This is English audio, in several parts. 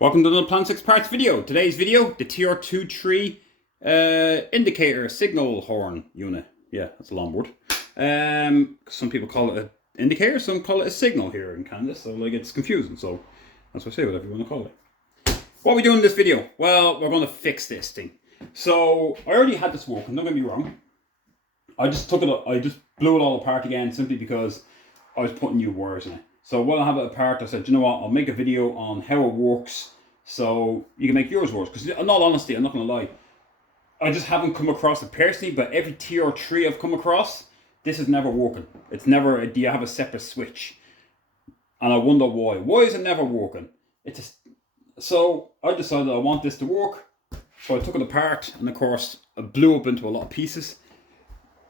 Welcome to another Plan 6 Parts video. Today's video, the Tr2 Tr3 indicator signal horn unit. Yeah, that's a long word. Some people call it an indicator, some call it a signal here in Canada, so like it's confusing. So that's what I say, whatever you want to call it. What are we doing in this video? Well, we're going to fix this thing. So I already had this working, don't get me wrong. I just blew it all apart again simply because I was putting new wires in it. So while I have it apart, I said, you know what, I'll make a video on how it works so you can make yours work. Because in all honesty, I'm not going to lie, I just haven't come across it personally, but every Tr3 I've come across, this is never working. It's never, do you have a separate switch? And I wonder why. Why is it never working? So I decided I want this to work. So I took it apart, and of course, I blew up into a lot of pieces.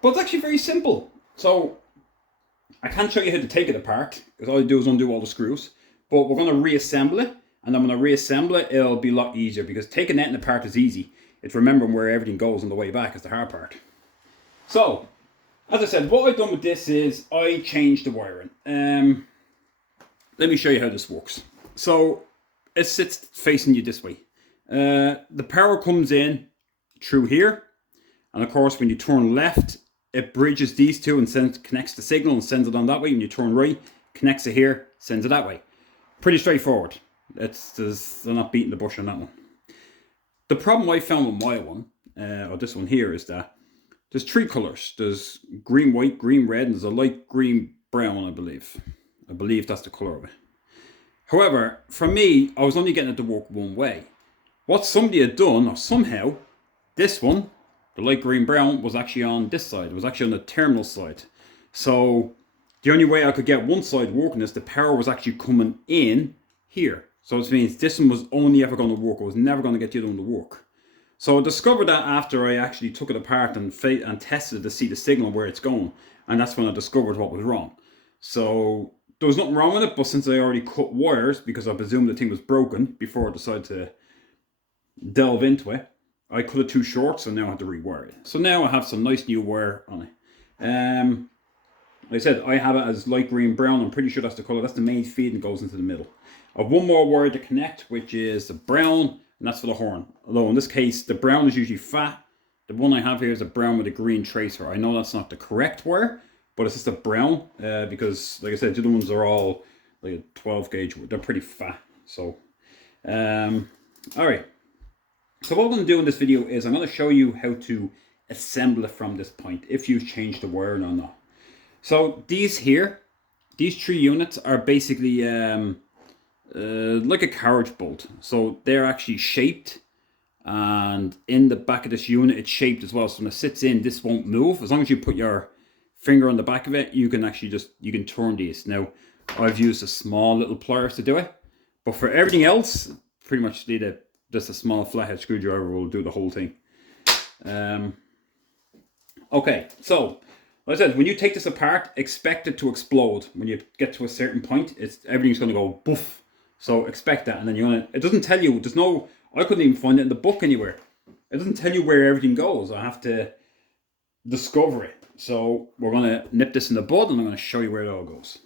But it's actually very simple. So I can't show you how to take it apart, because all you do is undo all the screws. But we're going to reassemble it, and then when I reassemble it, it'll be a lot easier, because taking that apart is easy. It's remembering where everything goes on the way back is the hard part. So, as I said, what I've done with this is I changed the wiring. Let me show you how this works. So, it sits facing you this way. The power comes in through here, and of course when you turn left, it bridges these two and connects the signal and sends it on that way. When you turn right, connects it here, sends it that way. Pretty straightforward. They're not beating the bush on that one. The problem I found with my one, or this one here, is that there's three colours. There's green, white, green, red, and there's a light green brown, I believe. I believe that's the colour of it. However, for me, I was only getting it to work one way. What somebody had done, or somehow, this one, the light green brown, was actually on this side. It was actually on the terminal side. So the only way I could get one side working is the power was actually coming in here. So this means this one was only ever going to work. I was never going to get the other one to work. So I discovered that after I actually took it apart and tested it to see the signal where it's going. And that's when I discovered what was wrong. So there was nothing wrong with it, but since I already cut wires, because I presumed the thing was broken before I decided to delve into it, I cut it too short, so now I have to rewire it. So now I have some nice new wire on it. Like I said, I have it as light green brown. I'm pretty sure that's the colour. That's the main feed and goes into the middle. I have one more wire to connect, which is the brown, and that's for the horn. Although in this case, the brown is usually fat. The one I have here is a brown with a green tracer. I know that's not the correct wire, but it's just a brown, because, like I said, the other ones are all like a 12 gauge. They're pretty fat. So, alright. So what I'm going to do in this video is I'm going to show you how to assemble it from this point, if you've changed the wiring or not. So these three units are basically like a carriage bolt. So they're actually shaped, and in the back of this unit it's shaped as well. So when it sits in, this won't move. As long as you put your finger on the back of it, you can actually you can turn these. Now I've used a small little pliers to do it, but for everything else, pretty much just a small flathead screwdriver will do the whole thing. Okay, so like I said, when you take this apart, expect it to explode. When you get to a certain point, everything's going to go boof. So expect that, and then it doesn't tell you. I couldn't even find it in the book anywhere. It doesn't tell you where everything goes. I have to discover it. So we're going to nip this in the bud, and I'm going to show you where it all goes.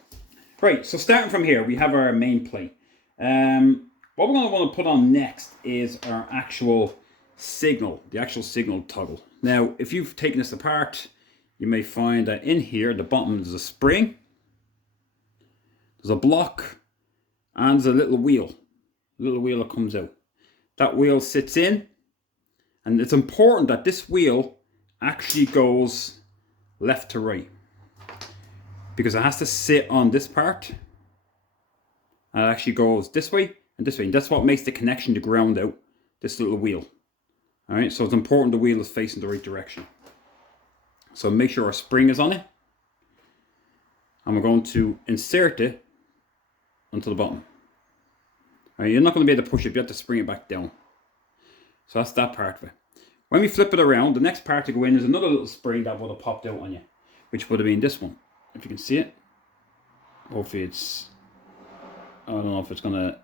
Right. So starting from here, we have our main plate. What we're going to want to put on next is our actual signal, the actual signal toggle. Now, if you've taken this apart, you may find that in here, at the bottom, there's a spring, there's a block, and there's a little wheel that comes out. That wheel sits in, and it's important that this wheel actually goes left to right, because it has to sit on this part, and it actually goes this way and this way, and that's what makes the connection to ground out, this little wheel. Alright, so it's important the wheel is facing the right direction. So make sure our spring is on it, and we're going to insert it onto the bottom. Alright, you're not going to be able to push it, you have to spring it back down. So that's that part of it. When we flip it around, the next part to go in is another little spring that would have popped out on you, which would have been this one. If you can see it. Hopefully I don't know if it's going to...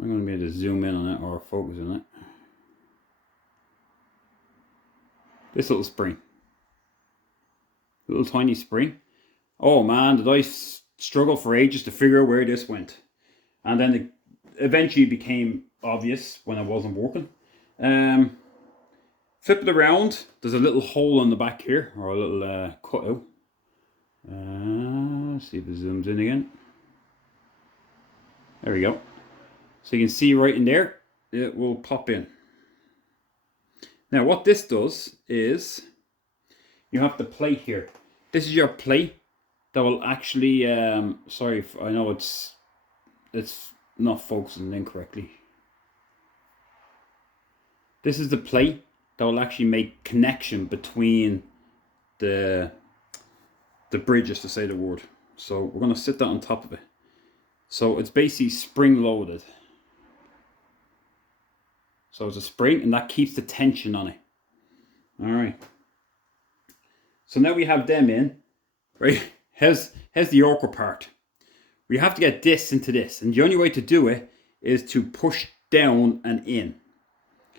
I'm going to be able to zoom in on it or focus on it. This little spring. Little tiny spring. Oh man, did I struggle for ages to figure out where this went. And then it eventually became obvious when it wasn't working. Flip it around. There's a little hole in the back here, or a little cutout. See if it zooms in again. There we go. So you can see right in there, it will pop in. Now what this does is, you have the plate here. This is your plate that will actually, sorry, I know it's not focusing incorrectly. This is the plate that will actually make connection between the bridges, to say the word. So we're going to sit that on top of it. So it's basically spring loaded. So it's a spring, and that keeps the tension on it. All right. So now we have them in, right? Here's the awkward part. We have to get this into this, and the only way to do it is to push down and in.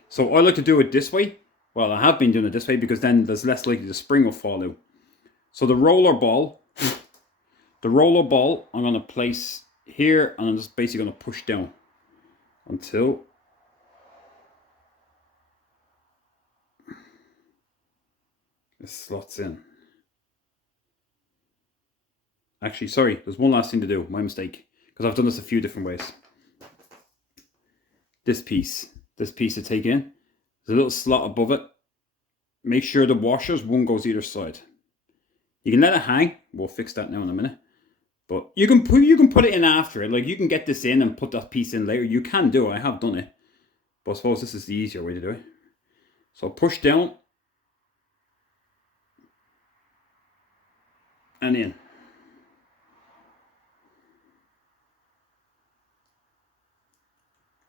So I like to do it this way. Well, I have been doing it this way because then there's less likely the spring will fall out. So the roller ball I'm going to place here, and I'm just basically going to push down until it slots in. Actually, sorry, there's one last thing to do, my mistake, because I've done this a few different ways. This piece to take in, there's a little slot above it. Make sure the washers, one goes either side. You can let it hang, we'll fix that now in a minute. But you can put it in after it, like you can get this in and put that piece in later. You can do it, I have done it. But I suppose this is the easier way to do it. So push down and in.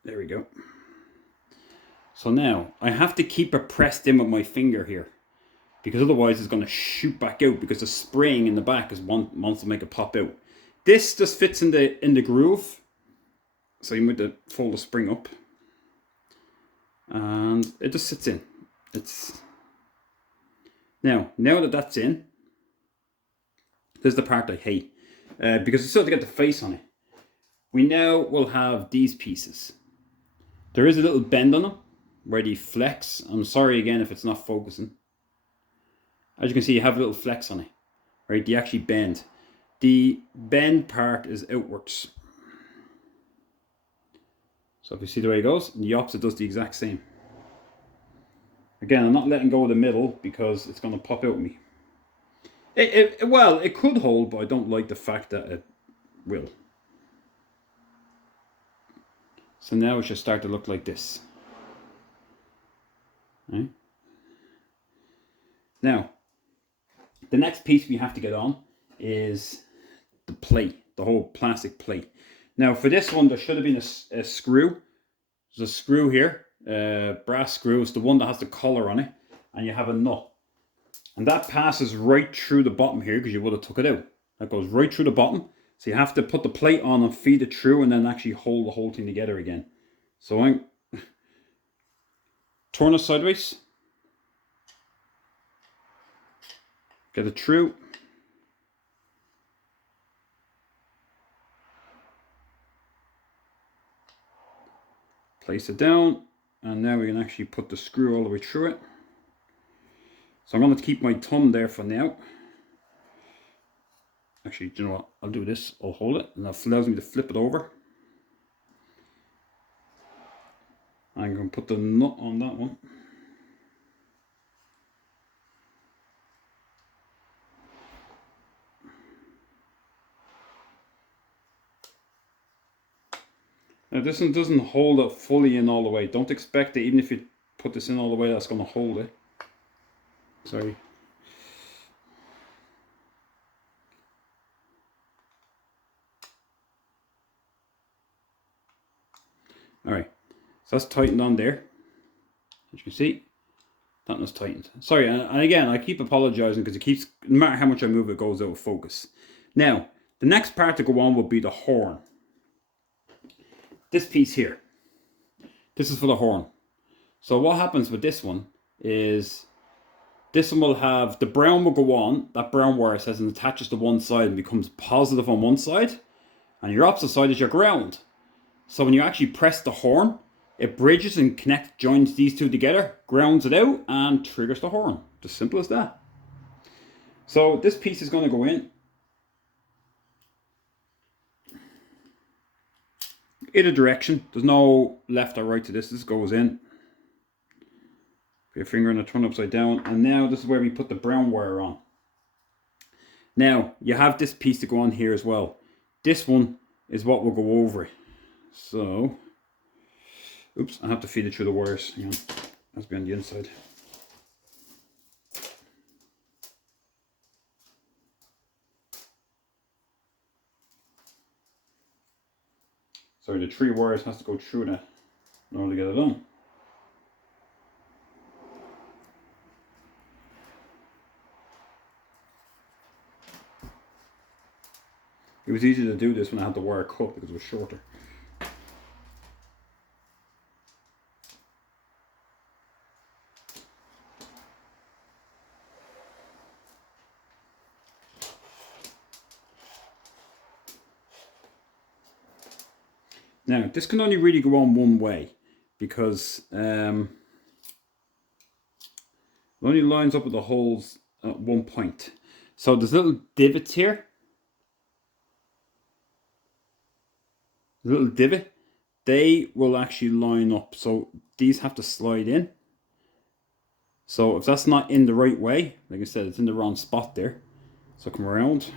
There we go. So now I have to keep it pressed in with my finger here, because otherwise it's going to shoot back out, because the spring in the back wants to make it pop out. This just fits in the groove, so you need to fold the spring up, and it just sits in. Now that that's in, this is the part I hate, because it's still to get the face on it. We now will have these pieces. There is a little bend on them where they flex. I'm sorry again if it's not focusing. As you can see, you have a little flex on it, right? They actually bend. The bend part is outwards. So if you see the way it goes, the opposite does the exact same. Again, I'm not letting go of the middle because it's going to pop out at me. Well, it could hold, but I don't like the fact that it will. So now it should start to look like this. Right? Now, the next piece we have to get on is the plate, the whole plastic plate. Now for this one, there should have been a screw. There's a screw here, brass screw. It's the one that has the collar on it, and you have a nut. And that passes right through the bottom here, because you would have took it out. That goes right through the bottom. So you have to put the plate on and feed it through, and then actually hold the whole thing together again. So I'm turn it sideways. Get it through. Place it down, and now we can actually put the screw all the way through it. So I'm going to keep my thumb there for now. Actually, do you know what? I'll do this. I'll hold it, and that allows me to flip it over. I'm going to put the nut on that one. Now this one doesn't hold it fully in all the way. Don't expect that even if you put this in all the way, that's going to hold it. Sorry. Alright, so that's tightened on there. As you can see, that was tightened. Sorry, and again, I keep apologizing because it keeps, no matter how much I move, it goes out of focus. Now, the next part to go on will be the horn. This piece here, this is for the horn. So what happens with this one is, this one will have, the brown will go on, that brown wire says, and attaches to one side and becomes positive on one side, and your opposite side is your ground. So when you actually press the horn, it bridges and joins these two together, grounds it out, and triggers the horn. Just simple as that. So this piece is going to go in either direction. There's no left or right to this. This goes in. Put your finger on it, turn upside down, and now this is where we put the brown wire on. Now you have this piece to go on here as well. This one is what will go over it. So, oops, I have to feed it through the wires. Hang on, that's be on the inside. Sorry, the 3 wires has to go through that in order to get it on. It was easier to do this when I had the wire cut because it was shorter. Now, this can only really go on one way because it only lines up with the holes at one point. So there's little divots here. The little divot, they will actually line up. So these have to slide in. So if that's not in the right way, like I said, it's in the wrong spot there. So come around.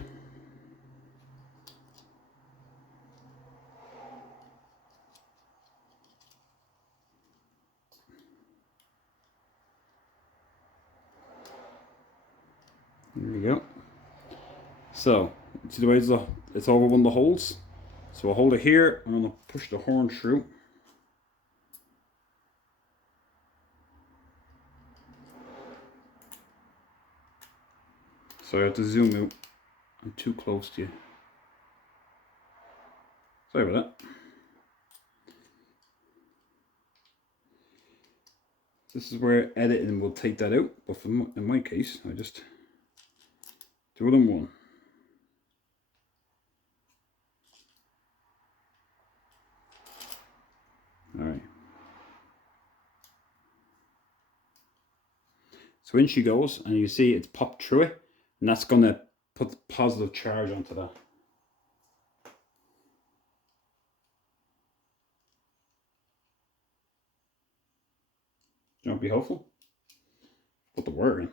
There we go. So, see the way it's over one of the holes? So I'll hold it here, I'm going to push the horn through. So I have to zoom out. I'm too close to you. Sorry about that. This is where editing will take that out, but in my case, I just do it in one. Alright. So in she goes, and you see it's popped through it, and that's going to put positive charge onto that. Do you want to be helpful? Put the wire in.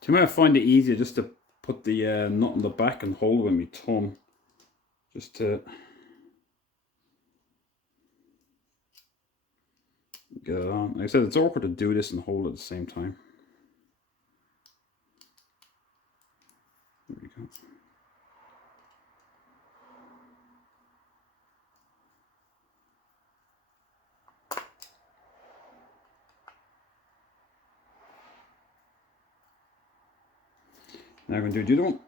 To me, I find it easier just to put the nut on the back and hold it with my thumb, just to get it on. Like I said, it's awkward to do this and hold it at the same time. There we go. Now I'm going to do the other one.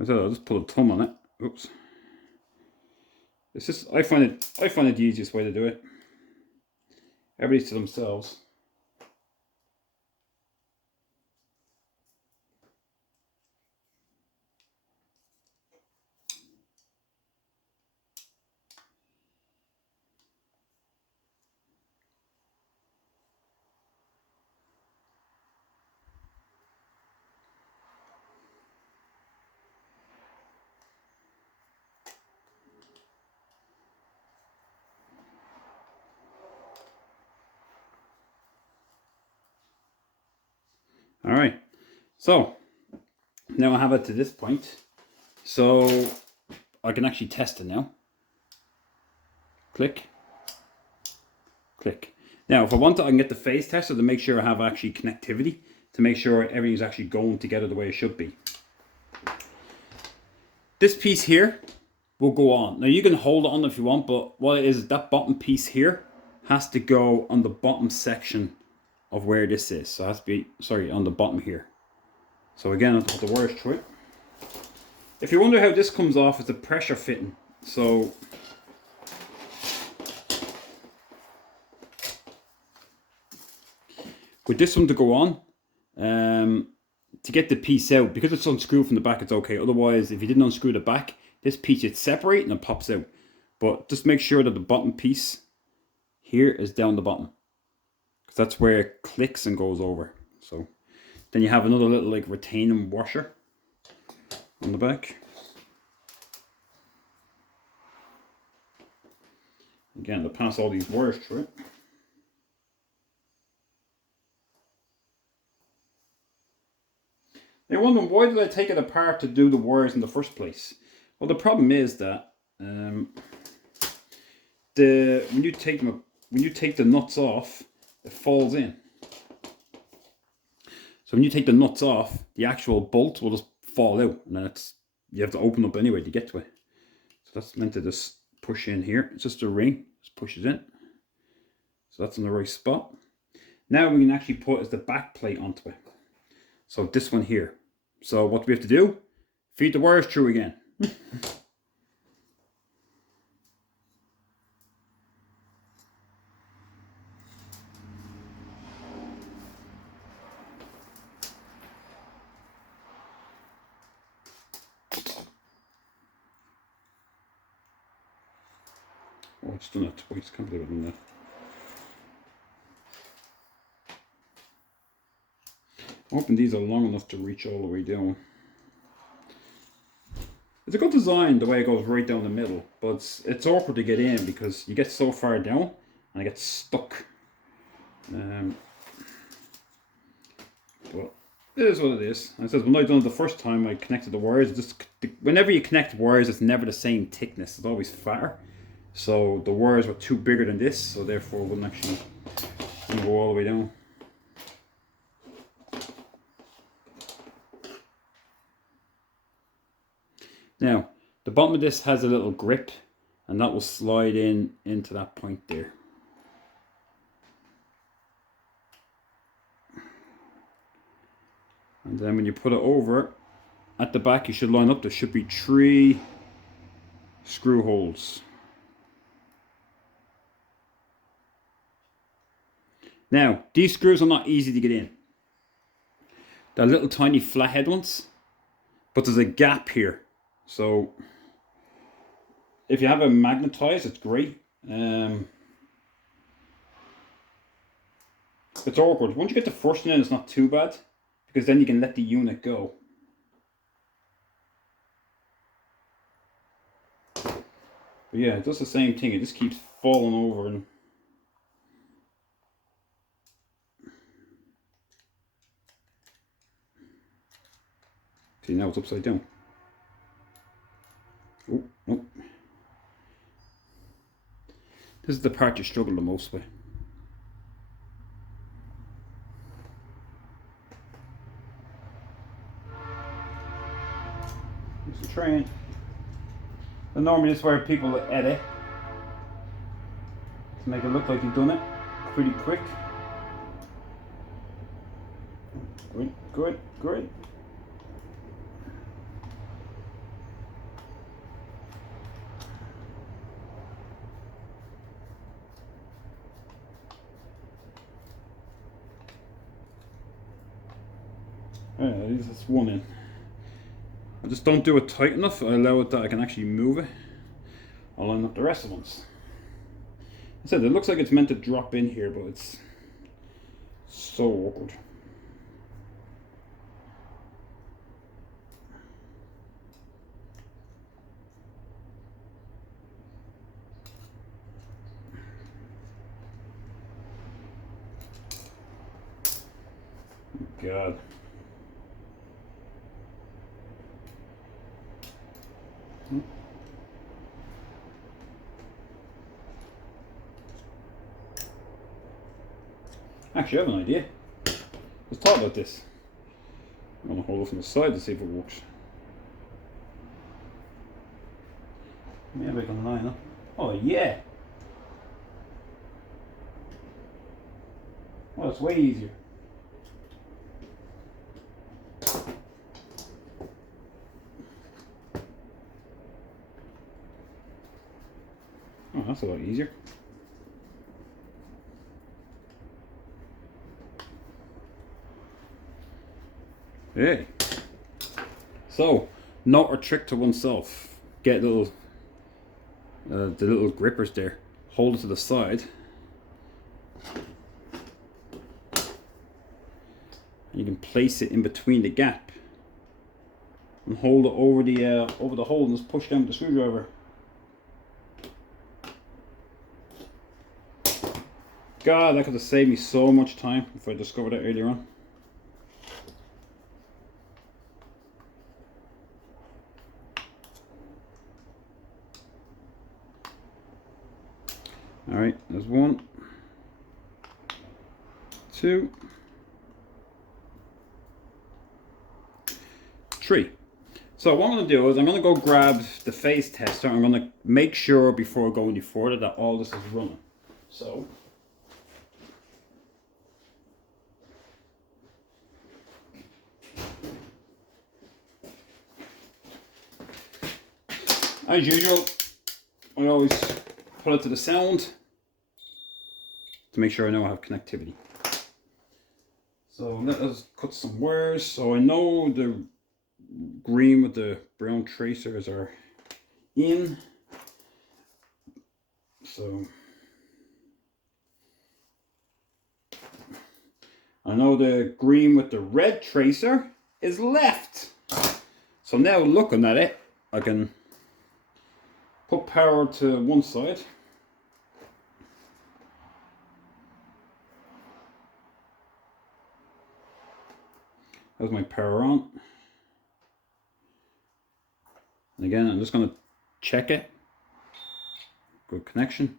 I said I'll just put a thumb on it. Oops. It's just I find it the easiest way to do it. Everybody's to themselves. All right, so now I have it to this point, so I can actually test it now. Click, click. Now, if I want to, I can get the phase tester to make sure I have actually connectivity, to make sure everything's actually going together the way it should be. This piece here will go on. Now you can hold it on if you want, but what it is that bottom piece here has to go on the bottom section of where this is. So it has to be, sorry, on the bottom here. So again, I'll put the wires through it. If you wonder how this comes off, it's a pressure fitting. So with this one to go on, to get the piece out, because it's unscrewed from the back, it's okay. Otherwise, if you didn't unscrew the back, this piece would separate and it pops out. But just make sure that the bottom piece here is down the bottom, because that's where it clicks and goes over. So then you have another little like retaining washer on the back. Again, to pass all these wires through it. You're wondering, why did I take it apart to do the wires in the first place? Well, the problem is that when you take the nuts off, it falls in. So when you take the nuts off, the actual bolt will just fall out, and then you have to open up anyway to get to it. So that's meant to just push in here. It's just a ring, just pushes in. So that's in the right spot. Now we can actually put is the back plate onto it. So this one here. So what do we have to do? Feed the wires through again. Oh, it's done it twice. Can't believe I've done that. I'm hoping these are long enough to reach all the way down. It's a good design the way it goes right down the middle, but it's awkward to get in because you get so far down and it gets stuck. But it is what it is. And it says when I done it the first time I connected the wires, whenever you connect wires, it's never the same thickness. It's always fatter. So the wires were too bigger than this, so therefore it wouldn't actually go all the way down. Now, the bottom of this has a little grip, and that will slide into that point there. And then when you put it over, at the back you should line up, there should be 3 screw holes. Now, these screws are not easy to get in. They're little tiny flathead ones, but there's a gap here. So if you have it magnetized, it's great. It's awkward. Once you get the first one in, it's not too bad, because then you can let the unit go. But yeah, it does the same thing. It just keeps falling over and see, now it's upside down. Oh, oh. This is the part you struggle the most with. It's a train. And normally this is where people edit to make it look like you've done it pretty quick. Good, good, good. This is one in. I just don't do it tight enough. I allow it that I can actually move it. I'll line up the rest of the ones. I said it looks like it's meant to drop in here, but it's so awkward. God. Actually, I have an idea. Let's talk about this. I'm going to hold it from the side to see if it works. Maybe I can line up. Oh yeah! Oh, it's way easier. Oh, that's a lot easier. Hey. So, note or trick to oneself. Get little, the little grippers there. Hold it to the side. You can place it in between the gap. And hold it over the hole and just push down with the screwdriver. God, that could have saved me so much time if I discovered it earlier on. Alright, there's 1, 2, 3. So what I'm going to do is I'm going to go grab the phase tester. I'm going to make sure before I go any further that all this is running. So as usual, I always put it to the sound to make sure I know I have connectivity. So let us cut some wires. So I know the green with the brown tracers are in. So I know the green with the red tracer is left. So now looking at it, I can put power to one side. There's my power on. And again, I'm just going to check it. Good connection.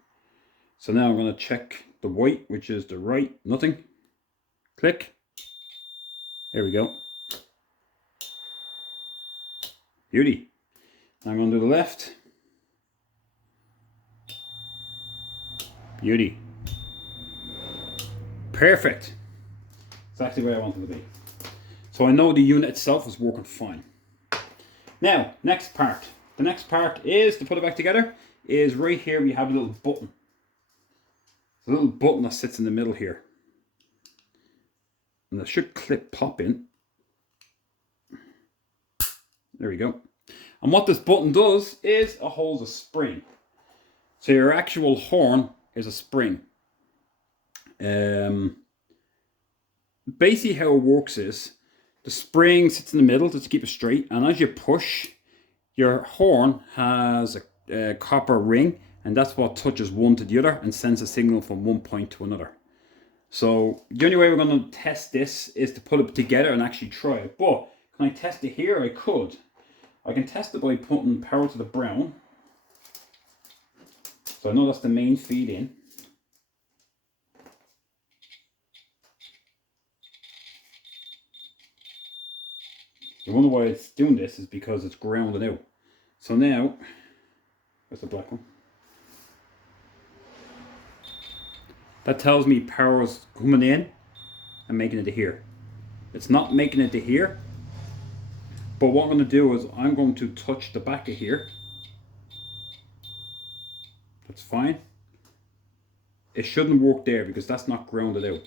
So now I'm going to check the white, which is the right, nothing. Click. There we go. Beauty. I'm going to do the left. Beauty. Perfect. Exactly where I wanted to be. So I know the unit itself is working fine. Now, next part. The next part is, to put it back together, is right here we have a little button. There's a little button that sits in the middle here. And that should pop in. There we go. And what this button does is it holds a spring. So your actual horn is a spring. Basically how it works is the spring sits in the middle just to keep it straight, and as you push, your horn has a copper ring, and that's what touches one to the other and sends a signal from one point to another. So the only way we're going to test this is to put it together and actually try it. But can I test it here? I could. I can test it by putting power to the brown. So I know that's the main feed in. The wonder why it's doing this is because it's grounded out. So now, where's the black one? That tells me power's coming in and making it to here. It's not making it to here. But what I'm going to do is I'm going to touch the back of here. That's fine. It shouldn't work there because that's not grounded out.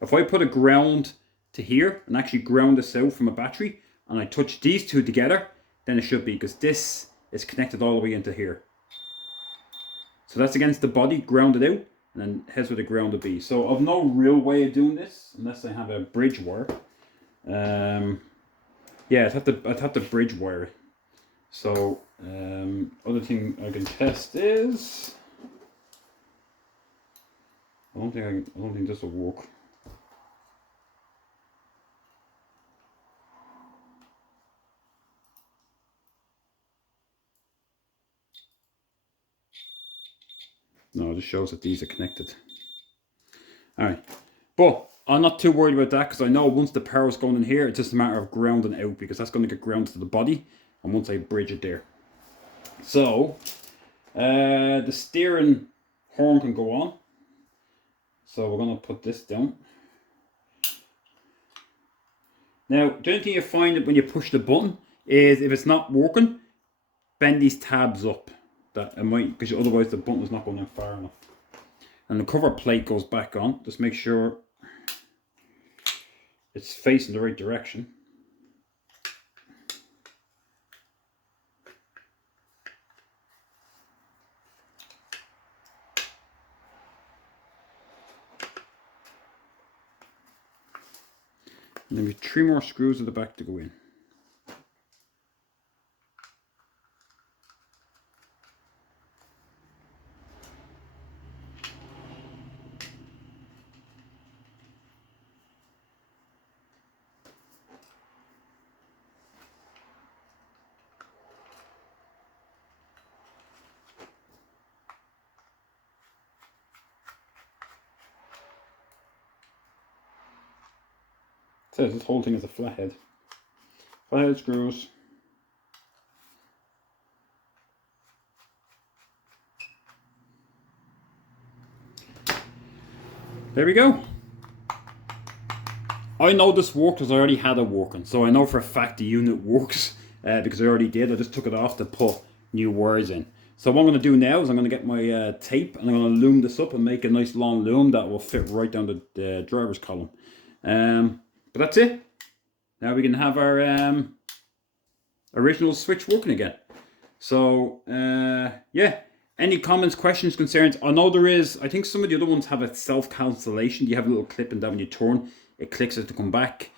If I put a ground to here and actually ground this out from a battery, and I touch these two together, then it should be, because this is connected all the way into here. So that's against the body, grounded out, and then here's where the ground will be. So I've no real way of doing this unless I have a bridge wire. Yeah, I'd have to bridge wire it. So other thing I can test is, I don't think this will work. No, it just shows that these are connected. Alright, but I'm not too worried about that because I know once the power's going in here, it's just a matter of grounding out, because that's going to get grounded to the body, and once I bridge it there. So, the steering horn can go on. So we're going to put this down. Now, the only thing you find that when you push the button is if it's not working, bend these tabs up. That it might, because otherwise the button is not going in far enough. And the cover plate goes back on. Just make sure it's facing the right direction. And then we have 3 more screws at the back to go in. It says this whole thing is a flathead. Flathead screws. There we go. I know this worked because I already had it working. So I know for a fact the unit works because I already did. I just took it off to put new wires in. So what I'm going to do now is I'm going to get my tape and I'm going to loom this up and make a nice long loom that will fit right down the driver's column. But that's it. Now we can have our original switch working again. So yeah, any comments, questions, concerns? I know there is. I think some of the other ones have a self-cancellation. You have a little clip in that when you turn, it clicks it to come back.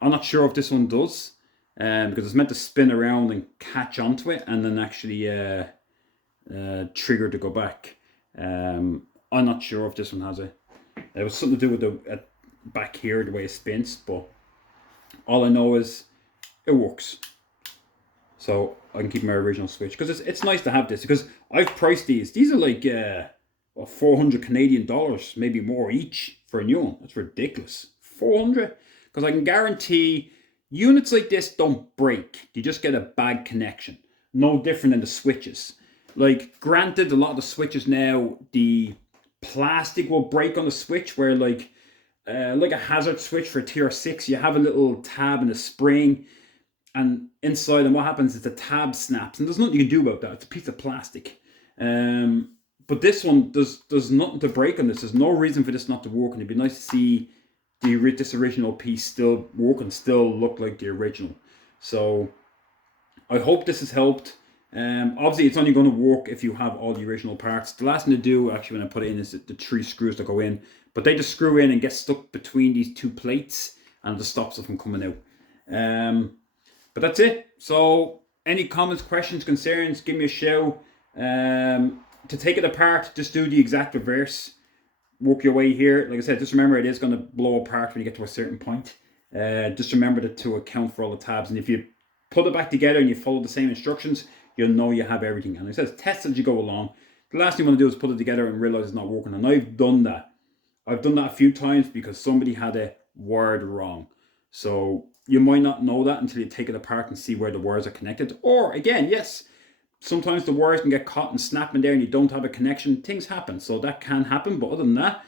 I'm not sure if this one does, because it's meant to spin around and catch onto it and then actually trigger to go back. I'm not sure if this one has it. It was something to do with the back here, the way it spins, but all I know is it works. So I can keep my original switch because it's nice to have this, because I've priced these. These are like 400 Canadian dollars, maybe more each for a new one. That's ridiculous. 400, because I can guarantee units like this don't break. You just get a bad connection. No different than the switches. Like, granted, a lot of the switches now, the plastic will break on the switch, where like a hazard switch for Tr6, you have a little tab and a spring, and inside, and what happens is the tab snaps, and there's nothing you can do about that. It's a piece of plastic. But this one, there's nothing to break on this. There's no reason for this not to work, and it'd be nice to see this original piece still work and still look like the original. So I hope this has helped. Obviously, it's only going to work if you have all the original parts. The last thing to do, actually, when I put it in, is the 3 screws that go in. But they just screw in and get stuck between these 2 plates, and it just stops it from coming out. But that's it. So any comments, questions, concerns, give me a shout. To take it apart, just do the exact reverse. Work your way here. Like I said, just remember it is going to blow apart when you get to a certain point. Just remember to account for all the tabs. And if you put it back together and you follow the same instructions, you'll know you have everything. And it says test as you go along. The last thing you want to do is put it together and realize it's not working. And I've done that. I've done that a few times because somebody had it wired wrong. So you might not know that until you take it apart and see where the wires are connected. Or again, yes, sometimes the wires can get caught and snap in there and you don't have a connection. Things happen, so that can happen. But other than that,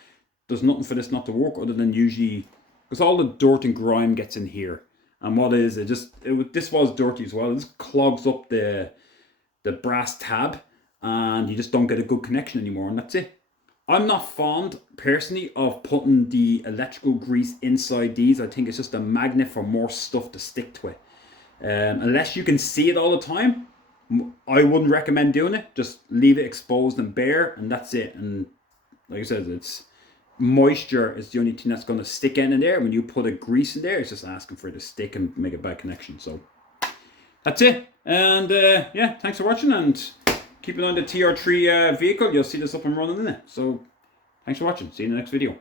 there's nothing for this not to work, other than usually, because all the dirt and grime gets in here. And what is it? This was dirty as well. It just clogs up the brass tab, and you just don't get a good connection anymore, and that's it. I'm not fond, personally, of putting the electrical grease inside these. I think it's just a magnet for more stuff to stick to it. Unless you can see it all the time, I wouldn't recommend doing it. Just leave it exposed and bare, and that's it. And like I said, it's moisture is the only thing that's going to stick in there. When you put a grease in there, it's just asking for it to stick and make a bad connection. So that's it. And yeah, thanks for watching, and keep an eye on the Tr3 vehicle. You'll see this up and running in it. So thanks for watching. See you in the next video.